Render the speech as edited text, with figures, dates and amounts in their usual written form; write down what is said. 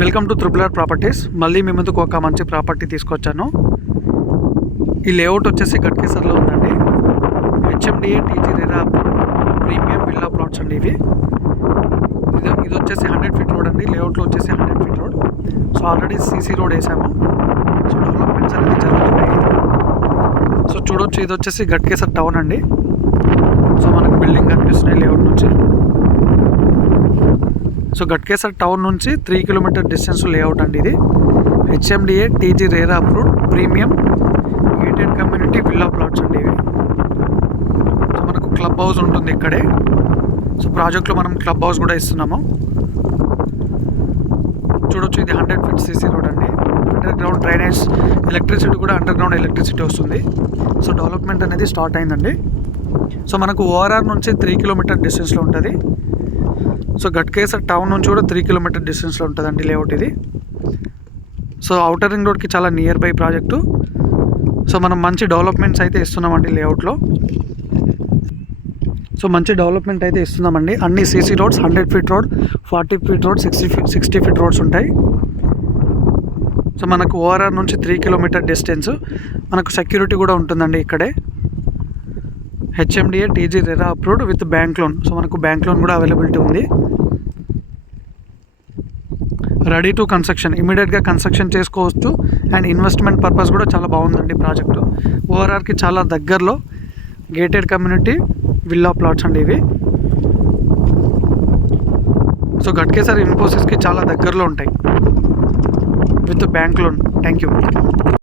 Welcome to triple R properties. మళ్ళీ మీ ముందుకు ఒక మంచి ప్రాపర్టీ తీసుకొచ్చాను. ఈ లేఅవుట్ వచ్చేసి గట్కేసర్లో ఉందండి. HMDA TG RERA premium villa plots అండి ఇవి. ఇది వచ్చేసి 100 ఫీట్ రోడ్ అండి. లేఅవుట్లో వచ్చేసి 100 feet road. So already CC road వేసాము. సో డెవలప్మెంట్స్ అనేది జరుగుతున్నాయి. సో చూడొచ్చు, ఇది వచ్చేసి గట్కేసర్ టౌన్ అండి. సో మనకు బిల్డింగ్ కనిపిస్తున్నాయి లేఅవుట్ నుంచి. సో గట్కేసర్ టౌన్ నుంచి 3 కిలోమీటర్ డిస్టెన్స్ లేఅవుట్ అండి ఇది. HMDA TG RERA approved premium gated community villa plots అండి ఇవి. సో మనకు క్లబ్ హౌస్ ఉంటుంది ఇక్కడే. సో ప్రాజెక్ట్లో మనం క్లబ్ హౌస్ కూడా ఇస్తున్నాము. చూడొచ్చు, ఇది 100 ఫీట్ సీసీ రోడ్ అండి. అండర్ గ్రౌండ్ డ్రైనేజ్, ఎలక్ట్రిసిటీ కూడా అండర్ గ్రౌండ్ ఎలక్ట్రిసిటీ వస్తుంది. సో డెవలప్మెంట్ అనేది స్టార్ట్ అయిందండి. సో మనకు ఓఆర్ఆర్ నుంచి 3 కిలోమీటర్ డిస్టెన్స్లో ఉంటుంది. సో గట్కేసర్ టౌన్ నుంచి కూడా 3 కిలోమీటర్ డిస్టెన్స్లో ఉంటుందండి లేఅవుట్ ఇది. సో ఔటర్ రింగ్ రోడ్కి చాలా నియర్ బై ప్రాజెక్టు. సో మనం మంచి డెవలప్మెంట్స్ అయితే ఇస్తున్నామండి లేఅవుట్లో. సో మంచి డెవలప్మెంట్ అయితే ఇస్తున్నామండి. అన్ని CC roads, 100 feet road, 40 feet road, 60 feet roads ఉంటాయి. సో మనకు ఓఆర్ఆర్ నుంచి 3 కిలోమీటర్ డిస్టెన్స్. మనకు సెక్యూరిటీ కూడా ఉంటుందండి ఇక్కడే. HMDA TG RERA approved with bank loan. So మనకు బ్యాంక్ లోన్ కూడా అవైలబిలిటీ ఉంది. రెడీ టు కన్స్ట్రక్షన్, ఇమీడియట్గా కన్స్ట్రక్షన్ చేసుకోవచ్చు. అండ్ ఇన్వెస్ట్మెంట్ పర్పస్ కూడా చాలా బాగుందండి ప్రాజెక్టు. ఓఆర్ఆర్కి చాలా దగ్గరలో గేటెడ్ కమ్యూనిటీ విల్లా ప్లాట్స్ అండి ఇవి. సో గట్కేసర్ ఇన్ఫోసిస్కి చాలా దగ్గరలో ఉంటాయి with bank loan. Thank you.